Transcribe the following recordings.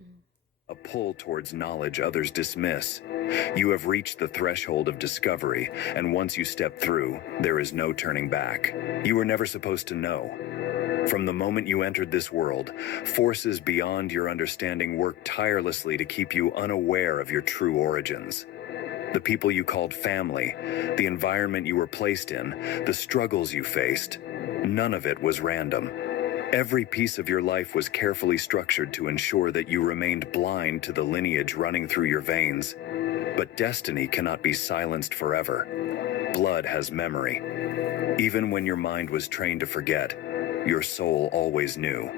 Mm. A pull towards knowledge others dismiss. You have reached the threshold of discovery, and once you step through, there is no turning back. You were never supposed to know. From the moment you entered this world, forces beyond your understanding worked tirelessly to keep you unaware of your true origins. The people you called family, the environment you were placed in, the struggles you faced, none of it was random. Every piece of your life was carefully structured to ensure that you remained blind to the lineage running through your veins. But destiny cannot be silenced forever. Blood has memory. Even when your mind was trained to forget, your soul always knew.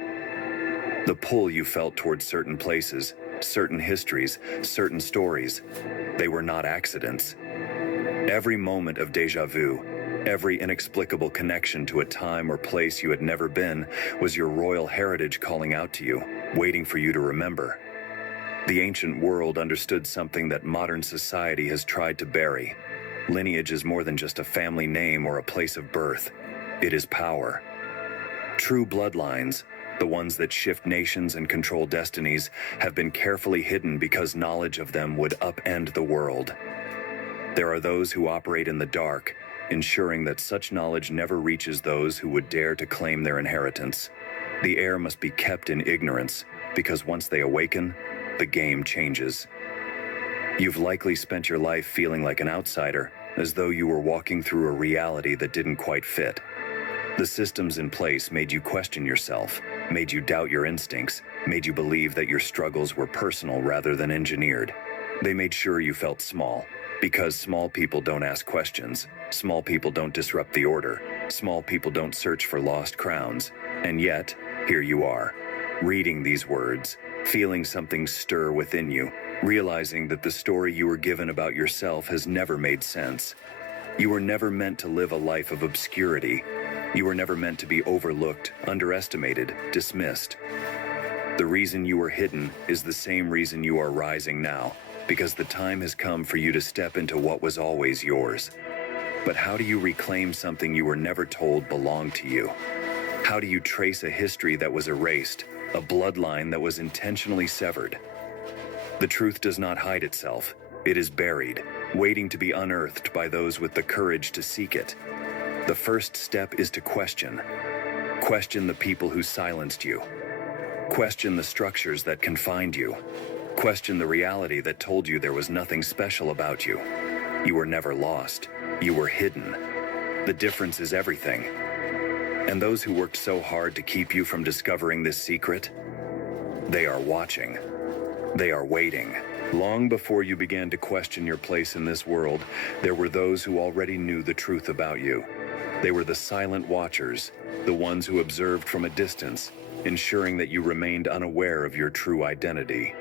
The pull you felt towards certain places, certain histories, certain stories, they were not accidents. Every moment of déjà vu, every inexplicable connection to a time or place you had never been, was your royal heritage calling out to you, waiting for you to remember. The ancient world understood something that modern society has tried to bury. Lineage is more than just a family name or a place of birth. It is power. True bloodlines, the ones that shift nations and control destinies, have been carefully hidden because knowledge of them would upend the world. There are those who operate in the dark, ensuring that such knowledge never reaches those who would dare to claim their inheritance. The heir must be kept in ignorance, because once they awaken, the game changes. You've likely spent your life feeling like an outsider, as though you were walking through a reality that didn't quite fit. The systems in place made you question yourself, made you doubt your instincts, made you believe that your struggles were personal rather than engineered. They made sure you felt small, because small people don't ask questions, small people don't disrupt the order, small people don't search for lost crowns. And yet, here you are, reading these words, feeling something stir within you, realizing that the story you were given about yourself has never made sense. You were never meant to live a life of obscurity. You were never meant to be overlooked, underestimated, dismissed. The reason you were hidden is the same reason you are rising now, because the time has come for you to step into what was always yours. But how do you reclaim something you were never told belonged to you? How do you trace a history that was erased, a bloodline that was intentionally severed? The truth does not hide itself. It is buried, waiting to be unearthed by those with the courage to seek it. The first step is to question. Question the people who silenced you. Question the structures that confined you. Question the reality that told you there was nothing special about you. You were never lost. You were hidden. The difference is everything. And those who worked so hard to keep you from discovering this secret, they are watching. They are waiting. Long before you began to question your place in this world, there were those who already knew the truth about you. They were the silent watchers, the ones who observed from a distance, ensuring that you remained unaware of your true identity.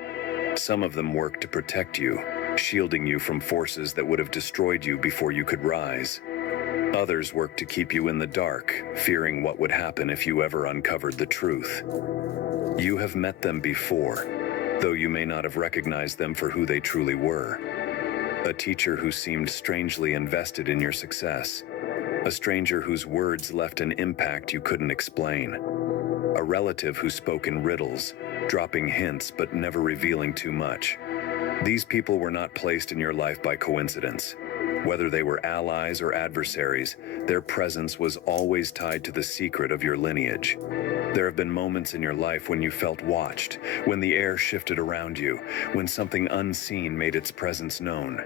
Some of them worked to protect you, shielding you from forces that would have destroyed you before you could rise. Others worked to keep you in the dark, fearing what would happen if you ever uncovered the truth. You have met them before, though you may not have recognized them for who they truly were. A teacher who seemed strangely invested in your success. A stranger whose words left an impact you couldn't explain. A relative who spoke in riddles, dropping hints but never revealing too much. These people were not placed in your life by coincidence. Whether they were allies or adversaries, their presence was always tied to the secret of your lineage. There have been moments in your life when you felt watched, when the air shifted around you, when something unseen made its presence known.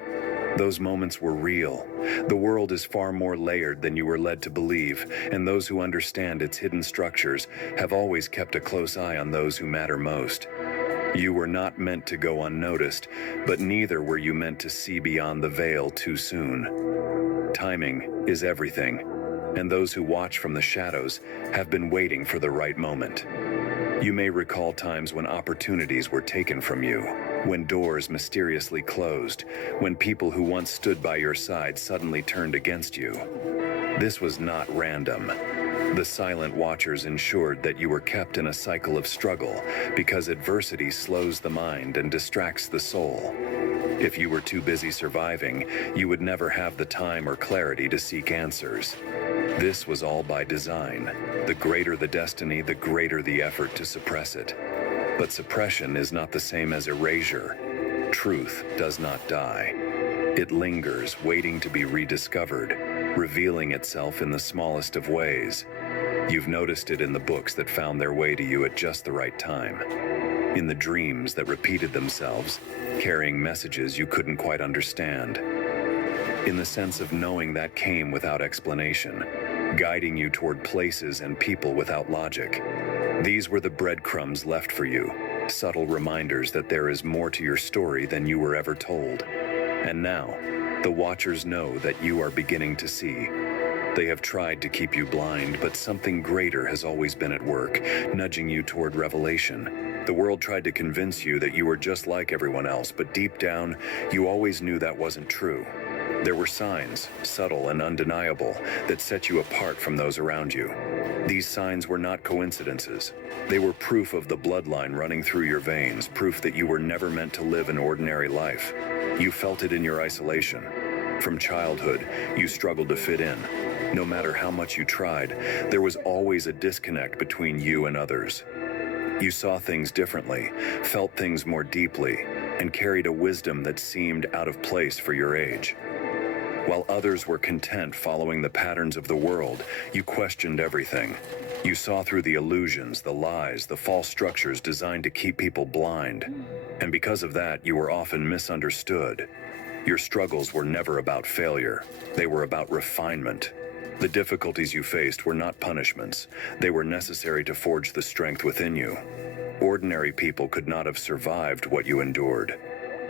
Those moments were real. The world is far more layered than you were led to believe, and those who understand its hidden structures have always kept a close eye on those who matter most. You were not meant to go unnoticed, but neither were you meant to see beyond the veil too soon. Timing is everything, and those who watch from the shadows have been waiting for the right moment. You may recall times when opportunities were taken from you, when doors mysteriously closed, when people who once stood by your side suddenly turned against you. This was not random. The silent watchers ensured that you were kept in a cycle of struggle, because adversity slows the mind and distracts the soul. If you were too busy surviving, you would never have the time or clarity to seek answers. This was all by design. The greater the destiny, the greater the effort to suppress it. But suppression is not the same as erasure. Truth does not die. It lingers, waiting to be rediscovered, revealing itself in the smallest of ways. You've noticed it in the books that found their way to you at just the right time, in the dreams that repeated themselves, carrying messages you couldn't quite understand, in the sense of knowing that came without explanation, guiding you toward places and people without logic. These were the breadcrumbs left for you, subtle reminders that there is more to your story than you were ever told. And now, the Watchers know that you are beginning to see. They have tried to keep you blind, but something greater has always been at work, nudging you toward revelation. The world tried to convince you that you were just like everyone else, but deep down, you always knew that wasn't true. There were signs, subtle and undeniable, that set you apart from those around you. These signs were not coincidences. They were proof of the bloodline running through your veins, proof that you were never meant to live an ordinary life. You felt it in your isolation. From childhood, you struggled to fit in. No matter how much you tried, there was always a disconnect between you and others. You saw things differently, felt things more deeply, and carried a wisdom that seemed out of place for your age. While others were content following the patterns of the world, you questioned everything. You saw through the illusions, the lies, the false structures designed to keep people blind. And because of that, you were often misunderstood. Your struggles were never about failure. They were about refinement. The difficulties you faced were not punishments. They were necessary to forge the strength within you. Ordinary people could not have survived what you endured.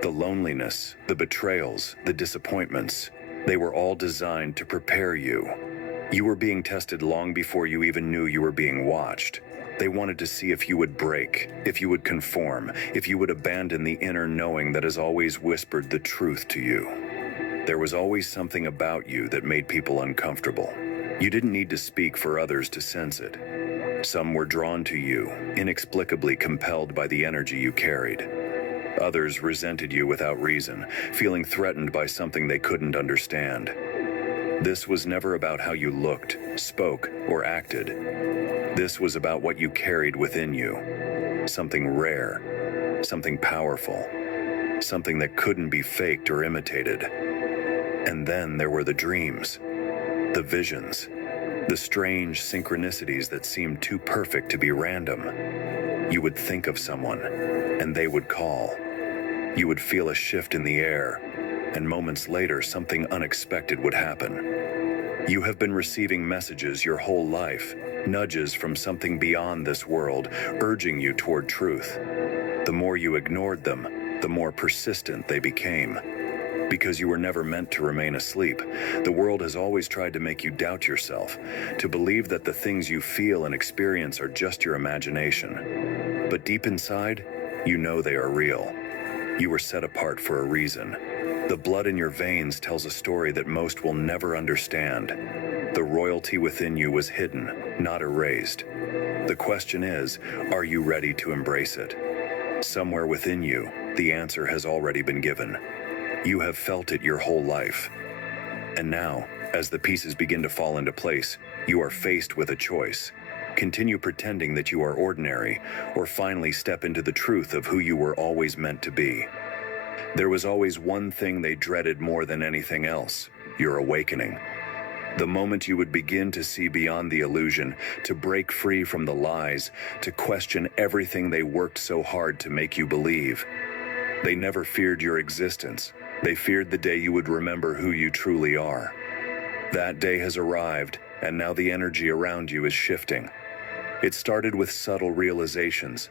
The loneliness, the betrayals, the disappointments, they were all designed to prepare you. You were being tested long before you even knew you were being watched. They wanted to see if you would break, if you would conform, if you would abandon the inner knowing that has always whispered the truth to you. There was always something about you that made people uncomfortable. You didn't need to speak for others to sense it. Some were drawn to you, inexplicably compelled by the energy you carried. Others resented you without reason, feeling threatened by something they couldn't understand. This was never about how you looked, spoke, or acted. This was about what you carried within you. Something rare, something powerful, something that couldn't be faked or imitated. And then there were the dreams, the visions, the strange synchronicities that seemed too perfect to be random. You would think of someone, and they would call. You would feel a shift in the air, and moments later, something unexpected would happen. You have been receiving messages your whole life, nudges from something beyond this world, urging you toward truth. The more you ignored them, the more persistent they became. Because you were never meant to remain asleep, the world has always tried to make you doubt yourself, to believe that the things you feel and experience are just your imagination. But deep inside, you know they are real. You were set apart for a reason. The blood in your veins tells a story that most will never understand. The royalty within you was hidden, not erased. The question is, are you ready to embrace it? Somewhere within you, the answer has already been given. You have felt it your whole life. And now, as the pieces begin to fall into place, you are faced with a choice. Continue pretending that you are ordinary, or finally step into the truth of who you were always meant to be. There was always one thing they dreaded more than anything else: your awakening. The moment you would begin to see beyond the illusion, to break free from the lies, to question everything they worked so hard to make you believe. They never feared your existence. They feared the day you would remember who you truly are. That day has arrived, and now the energy around you is shifting. It started with subtle realizations.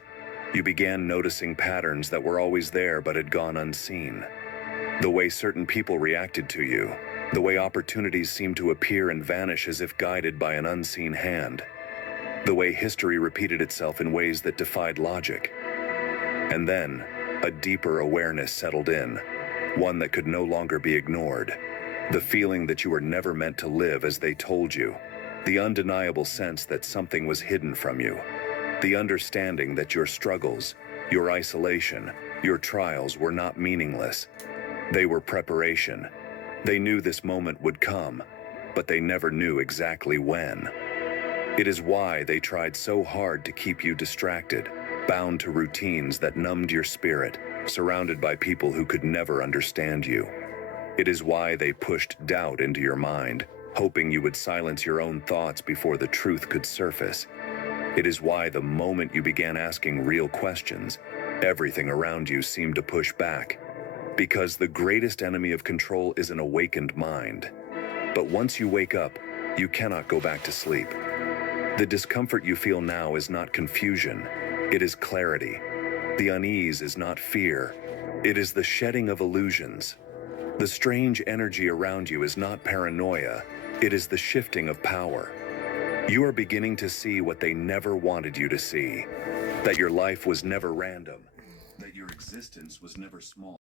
You began noticing patterns that were always there but had gone unseen. The way certain people reacted to you, the way opportunities seemed to appear and vanish as if guided by an unseen hand. The way history repeated itself in ways that defied logic. And then, a deeper awareness settled in, one that could no longer be ignored. The feeling that you were never meant to live as they told you. The undeniable sense that something was hidden from you. The understanding that your struggles, your isolation, your trials were not meaningless. They were preparation. They knew this moment would come, but they never knew exactly when. It is why they tried so hard to keep you distracted, bound to routines that numbed your spirit, surrounded by people who could never understand you. It is why they pushed doubt into your mind, hoping you would silence your own thoughts before the truth could surface. It is why the moment you began asking real questions, everything around you seemed to push back. Because the greatest enemy of control is an awakened mind. But once you wake up, you cannot go back to sleep. The discomfort you feel now is not confusion, it is clarity. The unease is not fear, it is the shedding of illusions. The strange energy around you is not paranoia, it is the shifting of power. You are beginning to see what they never wanted you to see, that your life was never random, that your existence was never small.